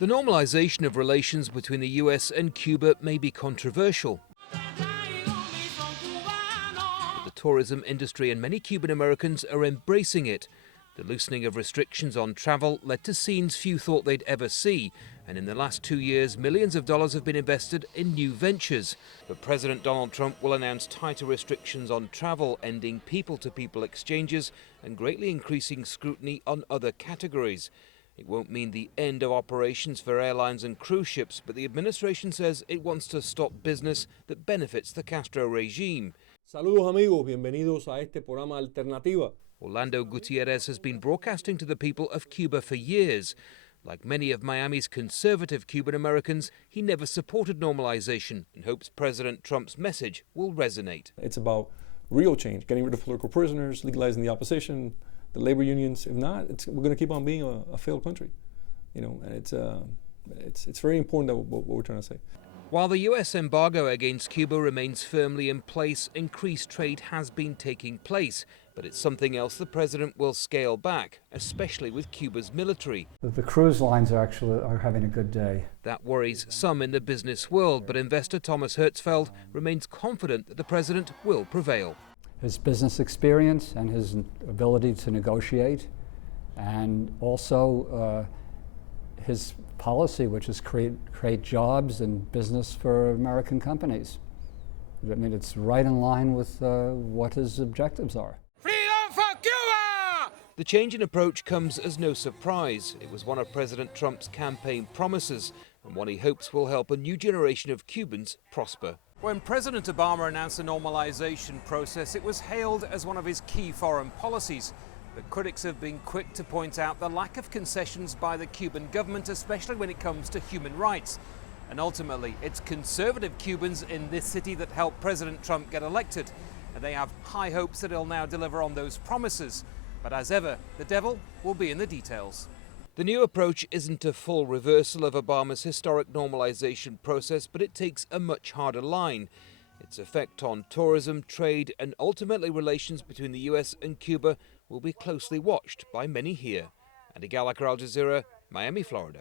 The normalization of relations between the US and Cuba may be controversial. The tourism industry and many Cuban Americans are embracing it. The loosening of restrictions on travel led to scenes few thought they'd ever see, and in the last 2 years, millions of dollars have been invested in new ventures. But President Donald Trump will announce tighter restrictions on travel, ending people-to-people exchanges and greatly increasing scrutiny on other categories. It won't mean the end of operations for airlines and cruise ships, but the administration says it wants to stop business that benefits the Castro regime. Saludos amigos, bienvenidos a este programa Alternativa. Orlando Gutierrez has been broadcasting to the people of Cuba for years. Like many of Miami's conservative Cuban Americans, he never supported normalization and hopes President Trump's message will resonate. It's about real change, getting rid of political prisoners, legalizing the opposition, the labor unions. If not, we're going to keep on being a failed country. And it's very important that what we're trying to say. While the U.S. embargo against Cuba remains firmly in place, increased trade has been taking place. But it's something else the president will scale back, especially with Cuba's military. The cruise lines are having a good day. That worries some in the business world, but investor Thomas Hertzfeld remains confident that the president will prevail. His business experience and his ability to negotiate, and also his policy, which is create jobs and business for American companies. I mean, it's right in line with what his objectives are. The change in approach comes as no surprise. It was one of President Trump's campaign promises, and one he hopes will help a new generation of Cubans prosper. When President Obama announced the normalization process, it was hailed as one of his key foreign policies. But critics have been quick to point out the lack of concessions by the Cuban government, especially when it comes to human rights. And ultimately, it's conservative Cubans in this city that helped President Trump get elected. And they have high hopes that he'll now deliver on those promises. But as ever, the devil will be in the details. The new approach isn't a full reversal of Obama's historic normalization process, but it takes a much harder line. Its effect on tourism, trade, and ultimately relations between the US and Cuba will be closely watched by many here. Andy Gallagher, Al Jazeera, Miami, Florida.